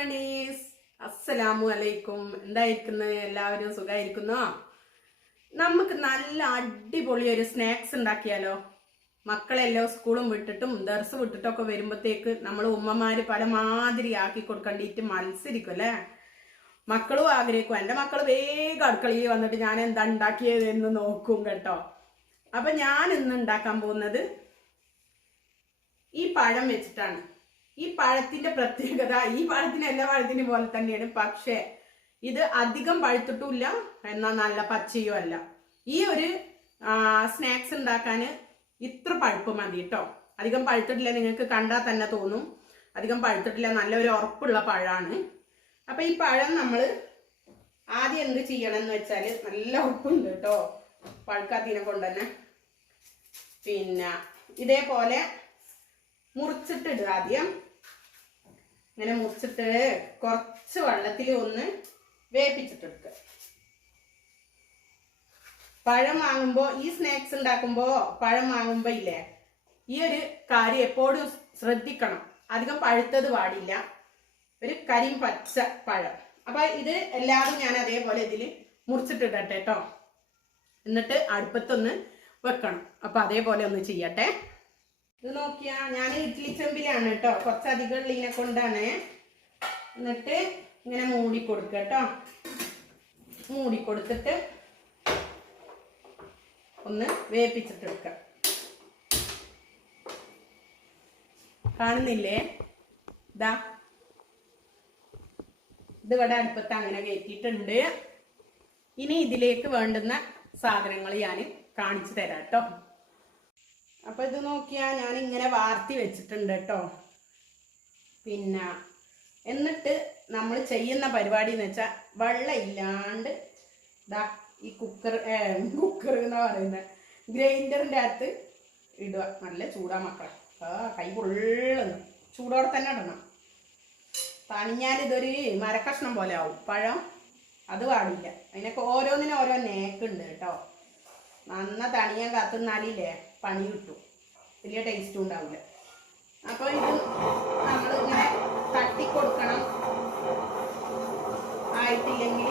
ബണീസ് അസ്സലാമു അലൈക്കും. എന്തായിരിക്കുന്നു? എല്ലാവരും സുഖമായിരിക്കുന്നോ നമുക്ക് നല്ല അടിപൊളി ഒരു സ്നാക്സ് ഉണ്ടാക്കിയാലോ? മക്കളെല്ലാം സ്കൂളും വിട്ടിട്ടും ദർസ് വിട്ടിട്ടൊക്കെ വരുമ്പോഴത്തേക്ക് നമ്മൾ ഉമ്മമാര് പലമാതിരി ആക്കി കൊടുക്കണ്ടിട്ട് മത്സരിക്കും അല്ലേ? മക്കളും ആഗ്രഹിക്കും. എന്റെ മക്കൾ വേഗം അടുക്കളയിൽ വന്നിട്ട് ഞാൻ എന്താ ഉണ്ടാക്കിയത് എന്ന് നോക്കും കേട്ടോ. അപ്പൊ ഞാൻ ഇന്ന് ഉണ്ടാക്കാൻ പോകുന്നത് ഈ പഴം വെച്ചിട്ടാണ്. ഈ പഴത്തിന്റെ പ്രത്യേകത ഈ പഴത്തിന് എല്ലാ പഴത്തിനും പോലെ തന്നെയാണ്. പക്ഷേ ഇത് അധികം പഴുത്തിട്ടില്ല എന്നാൽ നല്ല പച്ചയും അല്ല. ഈ ഒരു സ്നാക്സ് ഉണ്ടാക്കാൻ ഇത്ര പഴുപ്പ് മതി കേട്ടോ അധികം പഴുത്തിട്ടില്ല നിങ്ങൾക്ക് കണ്ടാൽ തന്നെ തോന്നും. അധികം പഴുത്തിട്ടില്ല നല്ലൊരു ഉറപ്പുള്ള പഴമാണ്. അപ്പൊ ഈ പഴം നമ്മൾ ആദ്യം എന്ത് ചെയ്യണം എന്ന് വെച്ചാൽ നല്ല ഉറപ്പുണ്ട് കേട്ടോ പഴുക്കാത്തിനെ കൊണ്ട് തന്നെ. പിന്നെ ഇതേപോലെ മുറിച്ചിട്ടിടുക ആദ്യം. ഇങ്ങനെ മുറിച്ചിട്ട് കുറച്ച് വെള്ളത്തിൽ ഒന്ന് വേപ്പിച്ചിട്ടെടുക്കുക പഴം വാങ്ങുമ്പോൾ ഈ സ്നാക്സ് ഉണ്ടാക്കുമ്പോൾ പഴം വാങ്ങുമ്പോൾ ഇല്ലേ ഈ ഒരു കാര്യം എപ്പോഴും ശ്രദ്ധിക്കണം. അധികം പഴുത്തത് പാടില്ല. ഒരു കരിം പച്ച പഴം. അപ്പൊ ഇത് എല്ലാവരും ഞാൻ അതേപോലെ ഇതിൽ മുറിച്ചിട്ടിടട്ടെ കേട്ടോ എന്നിട്ട് അടുപ്പത്തൊന്ന് വെക്കണം. അപ്പൊ അതേപോലെ ഒന്ന് ചെയ്യട്ടെ. ഇത് നോക്കിയാ ഞാൻ ഇഡ്ഡലി ചെമ്പിലാണ് കേട്ടോ. കുറച്ചധികം ഉള്ളിനെ കൊണ്ടാണ്. എന്നിട്ട് ഇങ്ങനെ മൂടി കൊടുക്കുക കേട്ടോ. മൂടി കൊടുത്തിട്ട് ഒന്ന് വേപ്പിച്ചിട്ടെടുക്കുക കാണുന്നില്ലേ? ഇതാ ഇത് ഇവിടെ അടുപ്പത്ത് അങ്ങനെ കയറ്റിയിട്ടുണ്ട്. ഇനി ഇതിലേക്ക് വേണ്ടുന്ന സാധനങ്ങൾ ഞാൻ കാണിച്ചു തരാം കേട്ടോ. അപ്പൊ ഇത് നോക്കിയാ ഞാൻ ഇങ്ങനെ വാർത്തി വെച്ചിട്ടുണ്ട് കേട്ടോ. പിന്നെ എന്നിട്ട് നമ്മൾ ചെയ്യുന്ന പരിപാടി എന്ന് വെച്ചാൽ വെള്ളം ഇല്ലാണ്ട് ഇതാ ഈ കുക്കർ കുക്കർ എന്നാ പറയുന്നത് ഗ്രൈൻഡറിന്റെ അകത്ത് ഇടുക. നല്ല ചൂടാ മക്കളെ. ആ കൈ പൊള്ളുന്നു ചൂടോടെ തന്നെ ഇടണം. തണിഞ്ഞാൽ ഇതൊരു മരക്കഷ്ണം പോലെ ആവും. പഴം അത് പാടില്ല. അതിനൊക്കെ ഓരോന്നിനും ഓരോ നേക്കുണ്ട് കേട്ടോ. നന്ന തണിയാൻ കാത്തുന്നാലില്ലേ? പണി കിട്ടും. വലിയ ടേസ്റ്റും ഉണ്ടാവില്ല. അപ്പോൾ ഇത് നമ്മൾ ഇങ്ങനെ തട്ടിക്കൊടുക്കണം ആയിട്ടില്ലെങ്കിൽ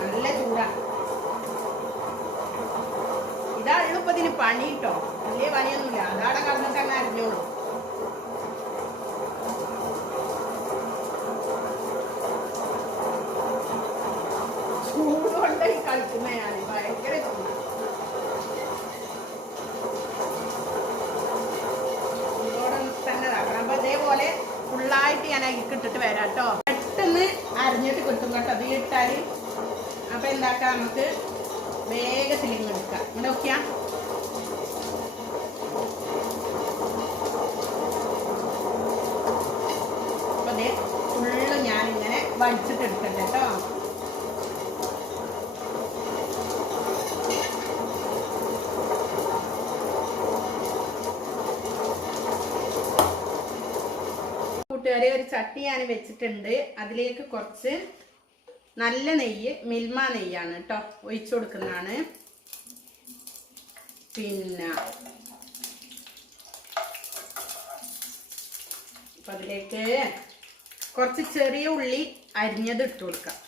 നല്ല ചൂടാ. ഇതാ എളുപ്പത്തിന് പണി കിട്ടോ വലിയ പണിയൊന്നുമില്ല. അതാടെ കടന്നിട്ട് അങ്ങ് അറിഞ്ഞോളൂ ചൂട് കളിക്കുന്ന ഞാൻ ഭയങ്കര ചൂട് ചൂടോടെ തന്നെ ഇതാക്കണം അപ്പൊ ഇതേപോലെ ഫുള്ളായിട്ട് ഞാൻ അതിലേക്ക് ഇട്ടിട്ട് വരാം കേട്ടോ. പെട്ടെന്ന് അരിഞ്ഞിട്ട് കിട്ടും കേട്ടോ. അത് ഇട്ടാൽ അപ്പൊ എന്താക്കാം? നമുക്ക് വേഗത്തിൽ ഇങ്ങ് എടുക്കാം. ഇങ്ങനെ നോക്കിയാ? അപ്പൊ ദേ ഫുള്ള് ഞാനിങ്ങനെ വടിച്ചിട്ട് എടുക്കട്ടെ കേട്ടോ കൂട്ടുകാരെ ഒരു ചട്ടി ഞാൻ വെച്ചിട്ടുണ്ട്. അതിലേക്ക് കുറച്ച് നല്ല നെയ്യ് മിൽമ നെയ്യാണ് കേട്ടോ ഒഴിച്ചു കൊടുക്കുന്നതാണ്. പിന്നെ അപ്പം അതിലേക്ക് കുറച്ച് ചെറിയ ഉള്ളി അരിഞ്ഞത് ഇട്ട് കൊടുക്കാം.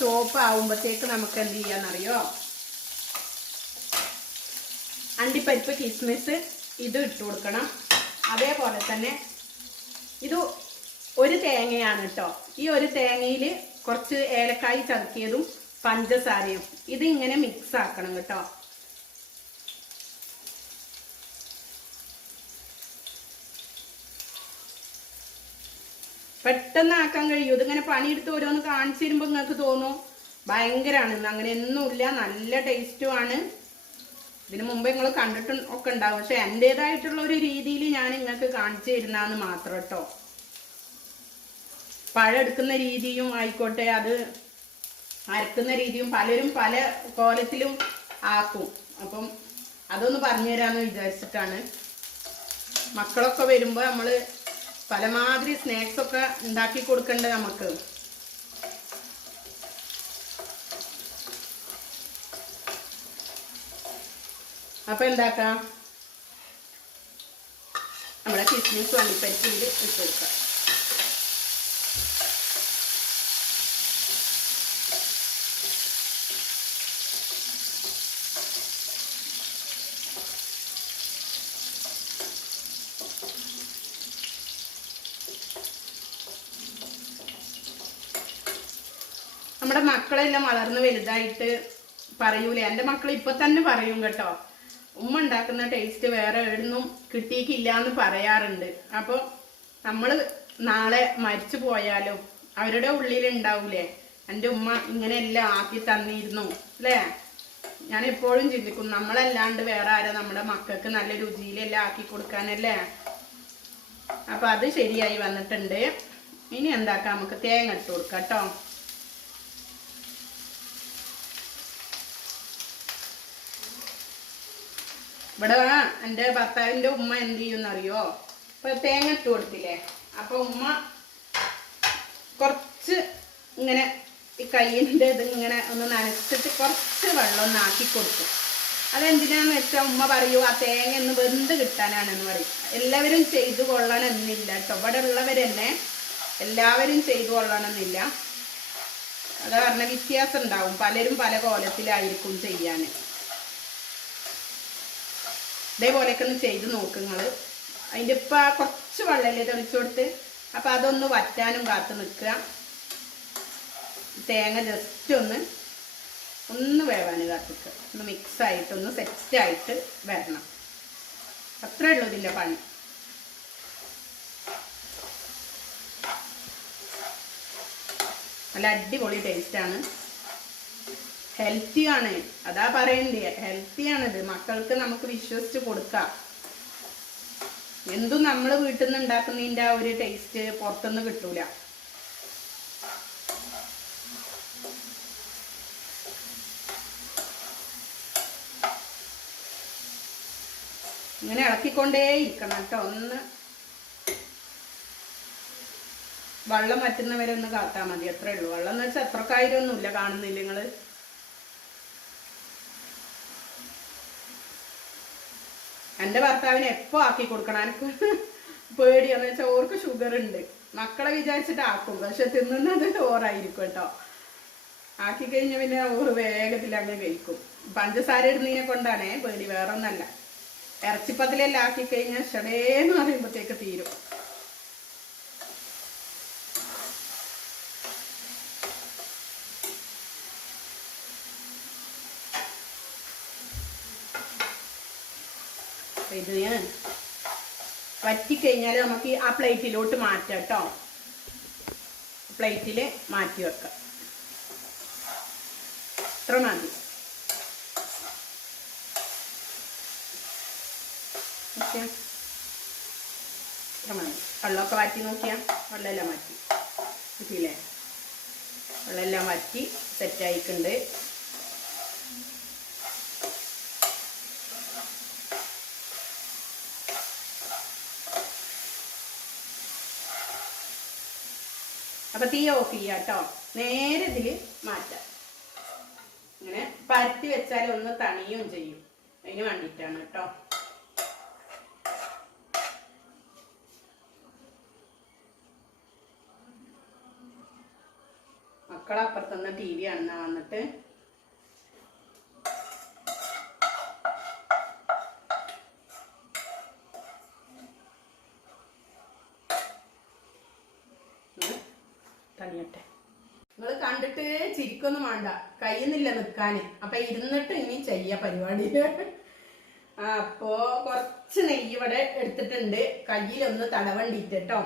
ചോപ്പ് ആവുമ്പോഴത്തേക്ക് നമുക്ക് എന്ത് ചെയ്യാന്നറിയോ അണ്ടിപ്പരിപ്പ് കിസ്മിസ് ഇത് ഇട്ട് കൊടുക്കണം. അതേപോലെ തന്നെ ഇത് ഒരു തേങ്ങയാണ് കേട്ടോ ഈ ഒരു തേങ്ങയിൽ കുറച്ച് ഏലക്കായി ചതക്കിയതും പഞ്ചസാരയും ഇത് ഇങ്ങനെ മിക്സ് ആക്കണം കേട്ടോ പെട്ടെന്ന് ആക്കാൻ കഴിയും. ഇതിങ്ങനെ പണിയെടുത്ത് ഓരോന്ന് കാണിച്ചു തരുമ്പോൾ നിങ്ങൾക്ക് തോന്നും ഭയങ്കരമാണ് അങ്ങനെ ഒന്നുമില്ല നല്ല ടേസ്റ്റുമാണ് ഇതിനു മുമ്പ് നിങ്ങൾ കണ്ടിട്ട് ഒക്കെ ഉണ്ടാവും. പക്ഷെ എന്റെതായിട്ടുള്ള ഒരു രീതിയിൽ ഞാൻ നിങ്ങൾക്ക് കാണിച്ചു തരുന്നതെന്ന് മാത്രം കേട്ടോ. പഴം എടുക്കുന്ന രീതിയും ആയിക്കോട്ടെ അത് അരക്കുന്ന രീതിയും പലരും പല കോലത്തിലും ആക്കും. അപ്പം അതൊന്ന് പറഞ്ഞു തരാമെന്ന് വിചാരിച്ചിട്ടാണ്. മക്കളൊക്കെ വരുമ്പോൾ നമ്മൾ പലമാതിരി സ്നാക്സ് ഒക്കെ ഉണ്ടാക്കി കൊടുക്കണ്ടേ നമുക്ക് അപ്പൊ എന്താക്കാം? നമ്മുടെ കിസ്മിസ് വണ്ടിപ്പറ്റിയിൽ ഇട്ട് കൊടുക്കാം. നമ്മുടെ മക്കളെല്ലാം വളർന്ന് വലുതായിട്ട് പറയൂലേ? എന്റെ മക്കൾ ഇപ്പൊ തന്നെ പറയും കേട്ടോ. ഉമ്മ ഉണ്ടാക്കുന്ന ടേസ്റ്റ് വേറെ എവിടുന്നും കിട്ടിയിട്ടില്ല എന്ന് പറയാറുണ്ട്. അപ്പോൾ നമ്മൾ നാളെ മരിച്ചു പോയാലോ? അവരുടെ ഉള്ളിൽ ഉണ്ടാവൂലേ എന്റെ ഉമ്മ ഇങ്ങനെയെല്ലാം ആക്കി തന്നിരുന്നു അല്ലേ? ഞാൻ എപ്പോഴും ചിന്തിക്കും നമ്മളല്ലാണ്ട് വേറെ ആരാ നമ്മുടെ മക്കൾക്ക് നല്ല രുചിയിലെല്ലാം ആക്കി കൊടുക്കാനല്ലേ? അപ്പൊ അത് ശരിയായി വന്നിട്ടുണ്ട്. ഇനി എന്താക്കാം? നമുക്ക് തേങ്ങ ഇട്ട് കൊടുക്കാം കേട്ടോ. ഇവിടെ എന്റെ ഭർത്താവിന്റെ ഉമ്മ എന്ത് ചെയ്യുമെന്നറിയോ? ഇപ്പൊ തേങ്ങ ഇട്ട് കൊടുത്തില്ലേ? അപ്പൊ ഉമ്മ കുറച്ച് ഇങ്ങനെ ഈ കയ്യിന്റെ ഇത് ഇങ്ങനെ ഒന്ന് നനച്ചിട്ട് കുറച്ച് വെള്ളം ഒന്ന് ആക്കി കൊടുക്കും അതെന്തിനാന്ന് വെച്ചാൽ ഉമ്മ പറയൂ ആ തേങ്ങ ഒന്ന് വെന്ത് കിട്ടാനാണെന്ന് പറയും. എല്ലാവരും ചെയ്തു കൊള്ളണമെന്നില്ല കേട്ടോ. ഇവിടെ ഉള്ളവരെന്നെ എല്ലാവരും ചെയ്തു കൊള്ളണമെന്നില്ല. അത് പറഞ്ഞ വ്യത്യാസം ഉണ്ടാവും. പലരും പല കോലത്തിലായിരിക്കും ചെയ്യാൻ ഇതേപോലെയൊക്കെ ഒന്ന് ചെയ്ത് നോക്കുങ്ങൾ അതിന്റെ ഇപ്പം കുറച്ച് വെള്ളമല്ലേ തെളിച്ചു കൊടുത്ത്? അപ്പം അതൊന്ന് വറ്റാനും കാത്ത് നിൽക്കുക. തേങ്ങ ജസ്റ്റ് ഒന്ന് ഒന്ന് വേവാൻ കാത്തിക്കുക ഒന്ന് മിക്സായിട്ട് ഒന്ന് സെറ്റ് ആയിട്ട് വരണം. അത്രേ ഉള്ളൂ ഇതിന്റെ പണി. നല്ല അടിപൊളി ടേസ്റ്റാണ് ഹെൽത്തി ആണ് അതാ പറയണ്ടേ ഹെൽത്തി ആണിത് മക്കൾക്ക് നമുക്ക് വിശ്വസിച്ച് കൊടുക്കാം. എന്തും നമ്മൾ വീട്ടിൽ നിന്ന് ഉണ്ടാക്കുന്നതിന്റെ ആ ഒരു ടേസ്റ്റ് പുറത്തുനിന്ന് കിട്ടൂല. ഇങ്ങനെ ഇളക്കിക്കൊണ്ടേ ഇരിക്കണം കേട്ടോ. ഒന്ന് വെള്ളം വറ്റുന്നവരെ ഒന്ന് കാത്താൽ മതി. അത്രേ ഉള്ളൂ. വെള്ളം എന്ന് വെച്ചാൽ അത്രക്കായിരൊന്നുമില്ല കാണുന്നില്ല നിങ്ങൾ? എന്റെ ഭർത്താവിന് എപ്പോ ആക്കി കൊടുക്കണം? എനിക്ക് പേടിയാന്ന് വെച്ചാൽ ഓർക്ക് ഷുഗർ ഉണ്ട്. മക്കളെ വിചാരിച്ചിട്ട് ആക്കും. പക്ഷെ തിന്നുന്നത് ഓറായിരിക്കും കേട്ടോ. ആക്കി കഴിഞ്ഞ പിന്നെ ഓറ് വേഗത്തിൽ അങ്ങ് കഴിക്കും. പഞ്ചസാര ഇടുന്നതിനെ കൊണ്ടാണേ പേടി വേറെ ഒന്നല്ല ഇറച്ചിപ്പത്തിലെല്ലാം ആക്കി കഴിഞ്ഞാൽ ഷടേന്ന് പറയുമ്പോഴത്തേക്ക് തീരും. അപ്പൊ ഇത് വറ്റിക്കഴിഞ്ഞാൽ നമുക്ക് ആ പ്ലേറ്റിലോട്ട് മാറ്റാം കേട്ടോ പ്ലേറ്റിൽ മാറ്റി വെക്കാം. ഇത്ര മതി. ഓക്കെ. വെള്ളമൊക്കെ മാറ്റി നോക്കിയാ വെള്ളമെല്ലാം മാറ്റി. കിട്ടിയില്ലേ? വെള്ളമെല്ലാം മാറ്റി സെറ്റായിട്ടുണ്ട് അപ്പൊ തീ ഓഫ് ചെയ്യാം കേട്ടോ നേരെ ഇതിൽ മാറ്റാം. ഇങ്ങനെ പരത്തി വെച്ചാൽ ഒന്ന് തണിയും ചെയ്യും. അതിന് വേണ്ടിയിട്ടാണ് കേട്ടോ മക്കളപ്പുറത്തുനിന്ന് ടി വി കാണുന്ന വന്നിട്ട് ചിരിക്കൊന്നും വേണ്ട. കഴിയുന്നില്ല നിൽക്കാന് അപ്പൊ ഇരുന്നിട്ട് ഇനി ചെയ്യ പരിപാടി. അപ്പോ കുറച്ച് നെയ്യ് ഇവിടെ എടുത്തിട്ടുണ്ട്. കയ്യിലൊന്ന് തടവണ്ടിട്ട് കേട്ടോ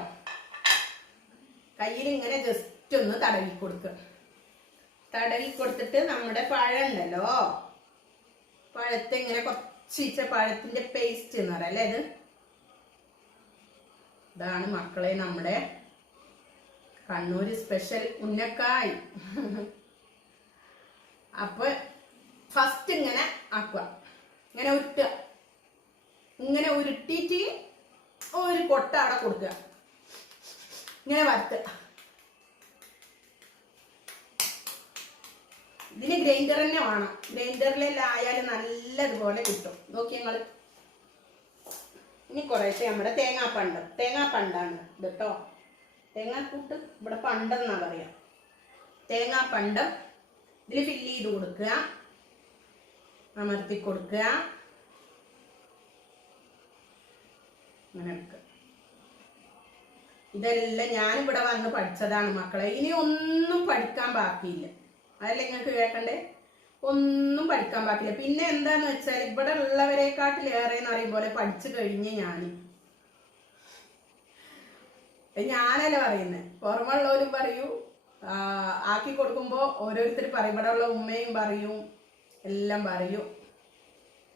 കയ്യിൽ ഇങ്ങനെ ജസ്റ്റ് ഒന്ന് തടവി കൊടുക്കുക തടവി കൊടുത്തിട്ട് നമ്മുടെ പഴം ഉണ്ടല്ലോ പഴത്തെ ഇങ്ങനെ കുറച്ചിച്ച പഴത്തിന്റെ പേസ്റ്റ് എന്ന് പറയാം അല്ലേ ഇത്? ഇതാണ് മക്കളെ നമ്മുടെ കണ്ണൂര് സ്പെഷ്യൽ ഉന്നക്കായ്. അപ്പൊ ഫസ്റ്റ് ഇങ്ങനെ ആക്കുക. ഇങ്ങനെ ഉരുട്ടുക. ഇങ്ങനെ ഉരുട്ടിയിട്ട് ഒരു കൊട്ട അവിടെ കൊടുക്കുക. ഇങ്ങനെ വറുത്തുക ഇതിന് ഗ്രൈൻഡർ തന്നെ വേണം. ഗ്രൈൻഡറിലെല്ലാം നല്ലതുപോലെ കിട്ടും. നോക്കി ഞങ്ങൾ ഇനി കുറേശ്ശെ നമ്മുടെ തേങ്ങാപ്പണ്ട്. തേങ്ങാപ്പണ്ടാണ് ഇത് കേട്ടോ. തേങ്ങാക്കൂട്ട് ഇവിടെ പണ്ടെന്നാ പറയാ. തേങ്ങാപ്പണ്ടം ഇതിൽ ഫില്ല് ചെയ്ത് കൊടുക്കുക. അമർത്തി കൊടുക്കുക. അങ്ങനെ ഇതെല്ലാം ഞാനിവിടെ വന്ന് പഠിച്ചതാണ് മക്കളെ. ഇനി ഒന്നും പഠിക്കാൻ ബാക്കിയില്ല. അതല്ലേ നിങ്ങൾക്ക് കേൾക്കണ്ടേ? ഒന്നും പഠിക്കാൻ ബാക്കിയില്ല. പിന്നെ എന്താന്ന് വെച്ചാൽ ഇവിടെ ഉള്ളവരെക്കാട്ടിലേറെ എന്ന് പറയും പോലെ പഠിച്ചു കഴിഞ്ഞ് ഞാൻ. ഞാനല്ല പറയുന്നത് പുറമുള്ളവരും പറയൂ. ആക്കി കൊടുക്കുമ്പോൾ ഓരോരുത്തർ പറയും ഉള്ള ഉമ്മയും പറയും എല്ലാം പറയും.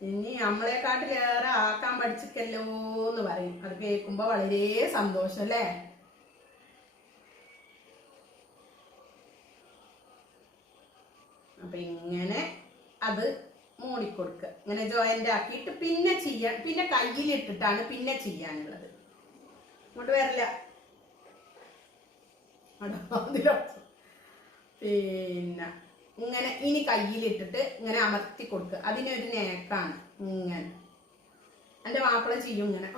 ഇനി നമ്മളെക്കാട്ടിലേറെ ആക്കാൻ പഠിച്ചിട്ടല്ലോ എന്ന് പറയും. അത് കേൾക്കുമ്പോൾ വളരെ സന്തോഷം അല്ലേ? അപ്പൊ ഇങ്ങനെ അത് മൂടിക്കൊടുക്കുക. ഇങ്ങനെ ജോയിന്റ് ആക്കിയിട്ട് പിന്നെ ചെയ്യാൻ പിന്നെ കയ്യിലിട്ടിട്ടാണ് പിന്നെ ചെയ്യാനുള്ളത്. ഇങ്ങോട്ട് വരില്ല. പിന്നെ ഇങ്ങനെ ഇനി കയ്യിലിട്ടിട്ട് ഇങ്ങനെ അമർത്തി കൊടുക്കുക. അതിനൊരു നേക്കാണ് ഇങ്ങനെ. എന്റെ മാപ്പിള ചെയ്യും ഇങ്ങനെ.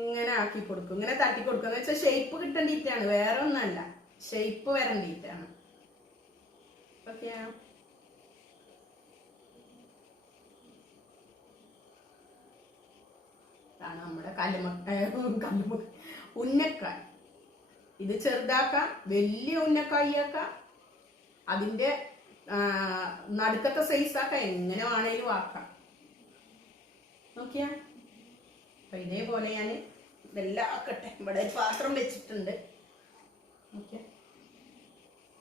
ഇങ്ങനെ ആക്കി കൊടുക്കും. ഇങ്ങനെ തട്ടി കൊടുക്കുക എന്ന് വെച്ചാൽ ഷേപ്പ് കിട്ടേണ്ടിട്ടാണ് വേറെ ഒന്നല്ല. ഷേപ്പ് വരണ്ടിട്ടാണ് ഓക്കെ നമ്മുടെ കല്ലുമ കല്ലുമ ഉന്നക്കായ്. ഇത് ചെറുതാക്കാം വലിയ ഉന്നക്കായിയാക്കാം. അതിന്റെ ആ, നടുക്കത്തെ സൈസ് ആക്കാം എങ്ങനെ വേണേലും ആക്കാം. നോക്കിയാ? അപ്പൊ ഇതേപോലെ ഞാൻ ഇതെല്ലാം ആക്കട്ടെ. ഇവിടെ ഒരു പാത്രം വെച്ചിട്ടുണ്ട്.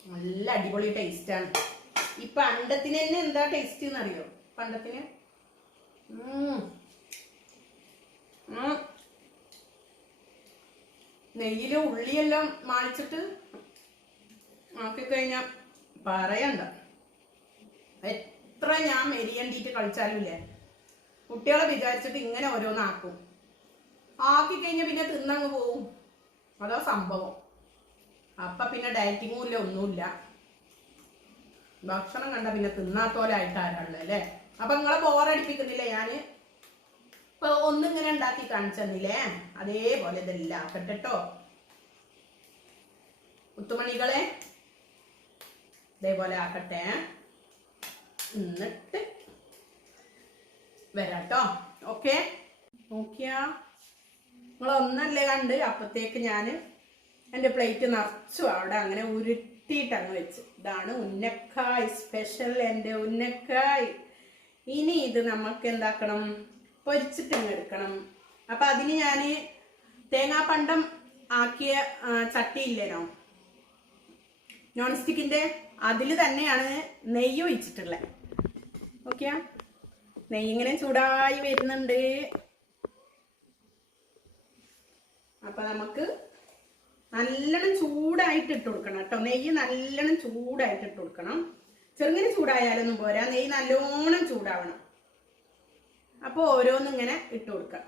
നല്ല അടിപൊളി ടേസ്റ്റാണ് ഈ പണ്ടത്തിന് തന്നെ എന്താ ടേസ്റ്റ് എന്നറിയോ പണ്ടത്തിന്? ഉം. ഉം. നെയ്യിൽ ഉള്ളിയെല്ലാം മാളിച്ചിട്ട് ആക്കി കഴിഞ്ഞാൽ പറയണ്ട. എത്ര ഞാൻ മെരിയണ്ടിട്ട് കളിച്ചാലും ഇല്ലേ കുട്ടികളെ വിചാരിച്ചിട്ട് ഇങ്ങനെ ഓരോന്നാക്കും ആക്കി. കഴിഞ്ഞാൽ പിന്നെ തിന്നങ്ങ് പോവും. അതോ സംഭവം. അപ്പൊ പിന്നെ ഡയറ്റിങ്ങും ഇല്ല ഒന്നുമില്ല ഭക്ഷണം കണ്ട പിന്നെ തിന്നാത്തോലായിട്ട് അല്ലേ? അപ്പൊ നിങ്ങളെ ബോറടിപ്പിക്കുന്നില്ല ഞാൻ? ഇപ്പൊ ഒന്നിങ്ങനെ ഉണ്ടാക്കി കാണിച്ചു തന്നില്ലേ അതേപോലെ ഇതെല്ലാം കേട്ടോ മുത്തുമണികളെ ഇതേപോലെ ആക്കട്ടെ. എന്നിട്ട് വരാട്ടോ ഓക്കെ? നോക്കിയാ. നിങ്ങൾ ഒന്നല്ലേ കണ്ട്? അപ്പത്തേക്ക് ഞാൻ എന്റെ പ്ലേറ്റ് നിറച്ചു. അവിടെ അങ്ങനെ ഉരുട്ടിയിട്ട് അങ്ങ് വെച്ച്. ഇതാണ് ഉന്നക്കായ്. സ്പെഷ്യൽ എന്റെ ഉന്നക്കായ്. ഇനി ഇത് നമുക്ക് എന്താക്കണം? പൊരിച്ചിട്ട് ഇങ്ങ് എടുക്കണം അപ്പം അതിന് ഞാൻ തേങ്ങാപ്പണ്ടം ആക്കിയ ചട്ടിയില്ലേനോ? നോൺ സ്റ്റിക്കിന്റെ അതിൽ തന്നെയാണ് നെയ്യ് ഒഴിച്ചിട്ടുള്ളത് ഓക്കെയാ നെയ്യ് ഇങ്ങനെ ചൂടായി വരുന്നുണ്ട്. അപ്പൊ നമുക്ക് നല്ലോണം ചൂടായിട്ട് ഇട്ട് കൊടുക്കണം കേട്ടോ. നെയ്യ് നല്ലോണം ചൂടായിട്ട് ഇട്ട് കൊടുക്കണം. ചെറുങ്ങനെ ചൂടായാലൊന്നും പോരാ. നെയ്യ് നല്ലോണം ചൂടാവണം. അപ്പോൾ ഓരോന്നിങ്ങനെ ഇട്ട് കൊടുക്കാം.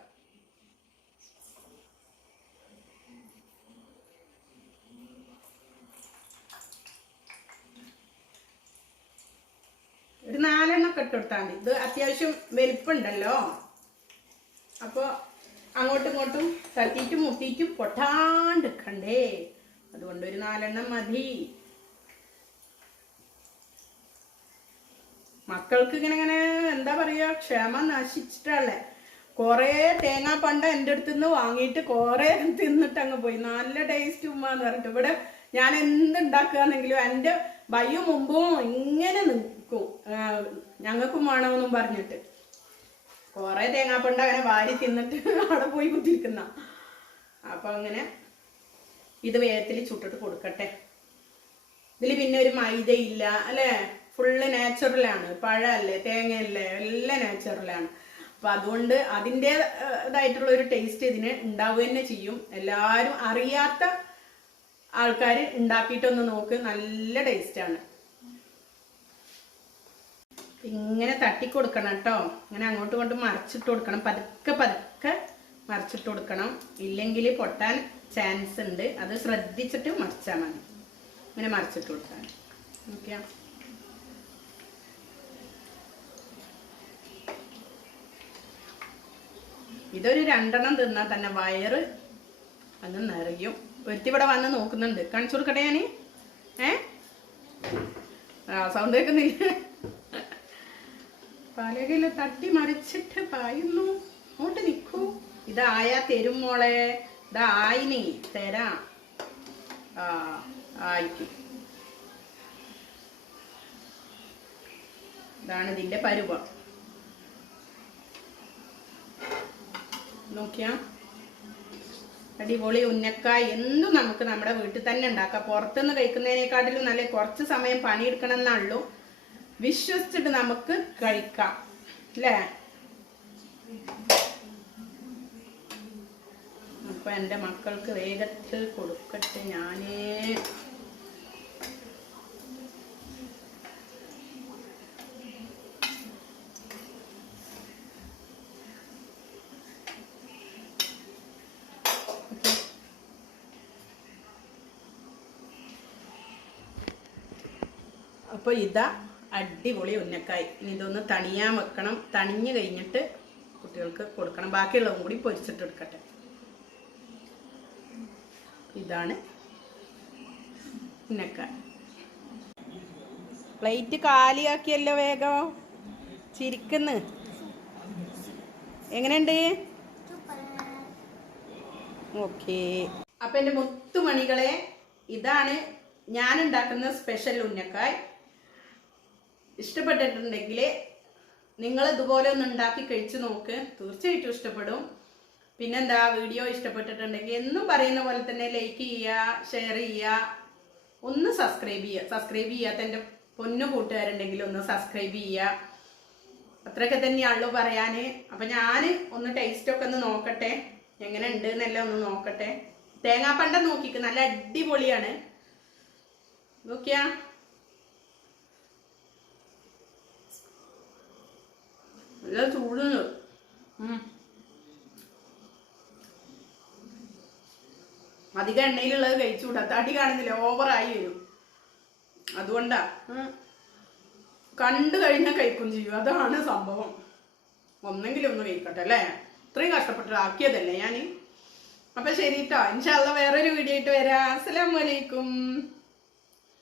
ഒരു നാലെണ്ണം ഒക്കെ ഇട്ട് കൊടുത്താൽ മതി. ഇത് അത്യാവശ്യം വലിപ്പുണ്ടല്ലോ. അപ്പോൾ അങ്ങോട്ടും ഇങ്ങോട്ടും തട്ടിയിട്ടും മുട്ടിയിട്ടും പൊട്ടാണ്ടിക്കണ്ടേ അതുകൊണ്ട് ഒരു നാലെണ്ണം മതി. മക്കൾക്ക് ഇങ്ങനെ ഇങ്ങനെ എന്താ പറയാ ക്ഷമ നശിച്ചിട്ടല്ലേ? കുറേ തേങ്ങാ പണ്ട എന്റെ അടുത്ത് നിന്ന് വാങ്ങിയിട്ട് കുറേ തിന്നിട്ട് അങ്ങ് പോയി. നല്ല ടേസ്റ്റ് ഉമ്മ എന്ന് പറഞ്ഞിട്ട്. ഇവിടെ ഞാൻ എന്ത് ഉണ്ടാക്കുകയാണെങ്കിലും എന്റെ ഭയം മുമ്പും ഇങ്ങനെ നിൽക്കും. ഞങ്ങൾക്കും വേണമെന്നും പറഞ്ഞിട്ട്. കുറേ തേങ്ങാപ്പണ്ട അങ്ങനെ വാരി തിന്നിട്ട് അവിടെ പോയി കുത്തിരിക്കുന്ന. അപ്പൊ അങ്ങനെ ഇത് വേഗത്തിൽ ചുട്ടിട്ട് കൊടുക്കട്ടെ. ഇതിൽ പിന്നെ ഒരു മൈദയില്ല അല്ലേ? ഫുള്ള് നാച്ചുറലാണ് പഴമല്ലേ തേങ്ങയല്ലേ എല്ലാം നാച്ചുറലാണ് അപ്പൊ അതുകൊണ്ട് അതിന്റെ ഇതായിട്ടുള്ള ഒരു ടേസ്റ്റ് ഇതിന് ഉണ്ടാവുക തന്നെ ചെയ്യും. എല്ലാവരും അറിയാത്ത ആൾക്കാർ ഉണ്ടാക്കിയിട്ടൊന്ന് നോക്ക്. നല്ല ടേസ്റ്റാണ് ഇങ്ങനെ തട്ടി കൊടുക്കണം കേട്ടോ. ഇങ്ങനെ അങ്ങോട്ടും ഇങ്ങോട്ടും മറിച്ചിട്ട് കൊടുക്കണം. പതുക്കെ പതുക്കെ മറിച്ചിട്ട് കൊടുക്കണം. ഇല്ലെങ്കിൽ പൊട്ടാൻ ചാൻസ് ഉണ്ട്. അത് ശ്രദ്ധിച്ചിട്ട് മറിച്ചാൽ മതി. ഇങ്ങനെ മറിച്ചിട്ട് കൊടുക്കാൻ ഓക്കെ ഇതൊരു രണ്ടെണ്ണം തിന്നാൽ തന്നെ വയറ് അന്ന് നിറയും. ഒരുത്തി ഇവിടെ വന്ന് നോക്കുന്നുണ്ട്. കാണിച്ചു കൊടുക്കട്ടെ ഞാൻ ഏ? സൗണ്ട് കേൾക്കുന്നില്ല? പലകിൽ തട്ടി മറിച്ചിട്ട് പായുന്നു. അങ്ങോട്ട് നിൽക്കൂ ഇതായാ തരും മോളെ. ഇതാ ആയിനി. തരാ. ആ ആയിക്കും. ഇതാണ് ഇതിന്റെ പരുവം. നോക്കിയാ. അടിപൊളി ഉന്നക്കായ്. എന്തും നമുക്ക് നമ്മുടെ വീട്ടിൽ തന്നെ ഉണ്ടാക്കാം. പുറത്തുനിന്ന് കഴിക്കുന്നതിനെക്കാട്ടിലും നല്ല കുറച്ച് സമയം പണിയെടുക്കണം എന്നുള്ളൂ വിശ്വസിച്ചിട്ട് നമുക്ക് കഴിക്കാം. അല്ലേ? അപ്പൊ എന്റെ മക്കൾക്ക് വേഗത്തിൽ കൊടുക്കട്ടെ ഞാനേ. അപ്പോൾ ഇതാ അടിപൊളി ഉന്നക്കായി. ഇനി ഇതൊന്ന് തണിയാൻ വെക്കണം. തണിഞ്ഞ് കഴിഞ്ഞിട്ട് കുട്ടികൾക്ക് കൊടുക്കണം. ബാക്കിയുള്ളതും കൂടി പൊരിച്ചിട്ട് എടുക്കട്ടെ. ഇതാണ് ഉന്നക്കായ. പ്ലേറ്റ് കാലിയാക്കിയല്ലോ വേഗം. ചിരിക്കുന്നു. എങ്ങനെയുണ്ട്? ഓക്കെ. അപ്പൊ എന്റെ മുത്തുമണികളെ ഇതാണ് ഞാൻ ഉണ്ടാക്കുന്ന സ്പെഷ്യൽ ഉന്നക്കായ്. ഇഷ്ടപ്പെട്ടിട്ടുണ്ടെങ്കിൽ നിങ്ങൾ ഇതുപോലെ ഒന്ന് ഉണ്ടാക്കി കഴിച്ചു നോക്ക്. തീർച്ചയായിട്ടും ഇഷ്ടപ്പെടും. പിന്നെന്താ വീഡിയോ ഇഷ്ടപ്പെട്ടിട്ടുണ്ടെങ്കിൽ എന്നും പറയുന്ന പോലെ തന്നെ ലൈക്ക് ചെയ്യുക ഷെയർ ചെയ്യുക. ഒന്ന് സബ്സ്ക്രൈബ് ചെയ്യുക. സബ്സ്ക്രൈബ് ചെയ്യാത്ത എന്റെ പൊന്നു കൂട്ടുകാരുണ്ടെങ്കിൽ ഒന്ന് സബ്സ്ക്രൈബ് ചെയ്യുക. അത്രയൊക്കെ തന്നെയാണല്ലോ പറയാൻ അപ്പം ഞാൻ ഒന്ന് ടേസ്റ്റൊക്കെ ഒന്ന് നോക്കട്ടെ. എങ്ങനെ ഉണ്ട് എന്നെല്ലാം ഒന്ന് നോക്കട്ടെ. തേങ്ങാപ്പണ്ടം നോക്കിക്ക്. നല്ല അടിപൊളിയാണ്. നോക്കിയാ? നല്ല ചൂടുണ്ട്. അധികം എണ്ണയിലുള്ളത് കഴിച്ചുകൂടാ തടി കാണുന്നില്ല. ഓവറായി വരും. അതുകൊണ്ടാ. കണ്ടു കഴിഞ്ഞാൽ കഴിക്കും ചെയ്യും. അതാണ് സംഭവം. ഒന്നെങ്കിലും ഒന്ന് കഴിക്കട്ടെ അല്ലേ? ഇത്രയും കഷ്ടപ്പെട്ട് ആക്കിയതല്ലേ ഞാൻ അപ്പൊ ശരി കേട്ടോ ഇൻഷാല്ല വേറൊരു വീഡിയോ ആയിട്ട് വരാം. അസ്സലാമലൈക്കും